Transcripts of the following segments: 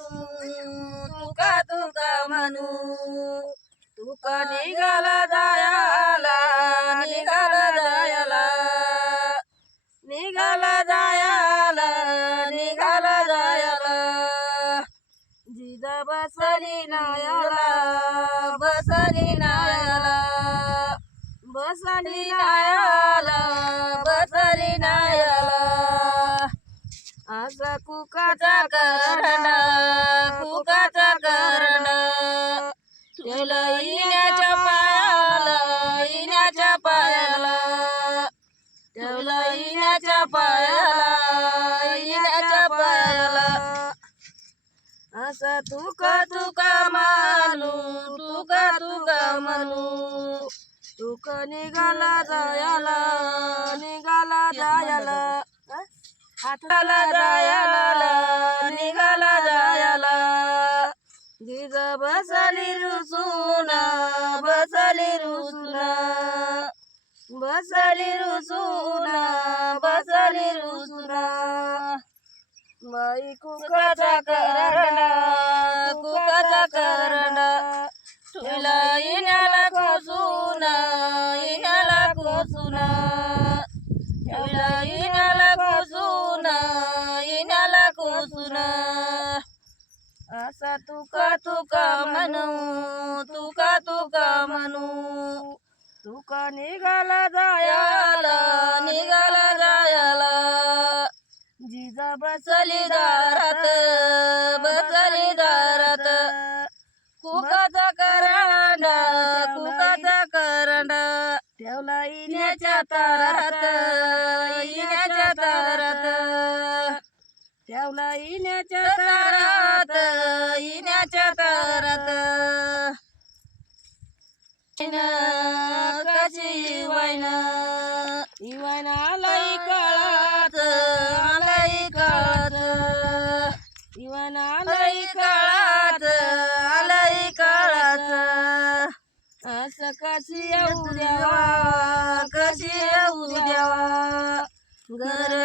तुका तुका म्हणू. तुका निघाला जायाला निघाला जायाला. निघाला जायाला निघाला जायाला. जिजा बसली नायाला बसली नायाला. बसली नायाला बसली नायाला. आज कुकाचा करण इण्याच्या पायाला ठेवला इण्याच्या पायाला इण्याच्या पायाला असा तुका तुका मानू तुका तुका मानू तुका निघाला जायाला निघाला जायाला. हाताला जायाला निघाला जायाला. गिज बसली रुसू बसली रुजुना बसली रुसूना बाई कुकाचा करंडा कुकाचा करंडा. तुला इण्याला कोसूना इण्याला कोसूना तुला इण्याला कोसूना इण्याला कोसूना असा तुका तुका म्हणू तुका तुका म्हणू. तुका निघाला जायाला निघाला जायाला. जिजा बसली दारात बसली दारात. कुकाचा करंडा कुकाचा करंडा. ठेवला इण्याच्या तारात इण्याच्या तारात. ठेवला इण्याच्या तारात इण्याच्या तारात. आलाई काळात आलाई काळात. आलाई काळात असं कशी येऊ द्यावा कशी येऊ द्यावा घर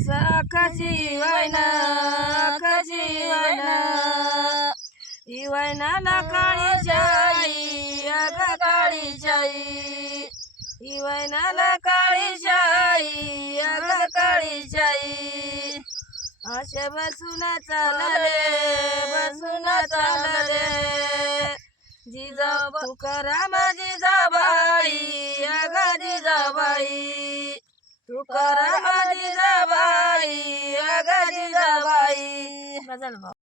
असं कशी वायना कशी वायना इवायनाला काळी शाई अग काळी शाई इवायनाला काळी शाई अग काळी शाई असे बसून चालले बसून चालले। जिजा तुकाराम जिजाबाई अग जिजाबाई। तुकाराम जिजाबाई अग जिजाबाई.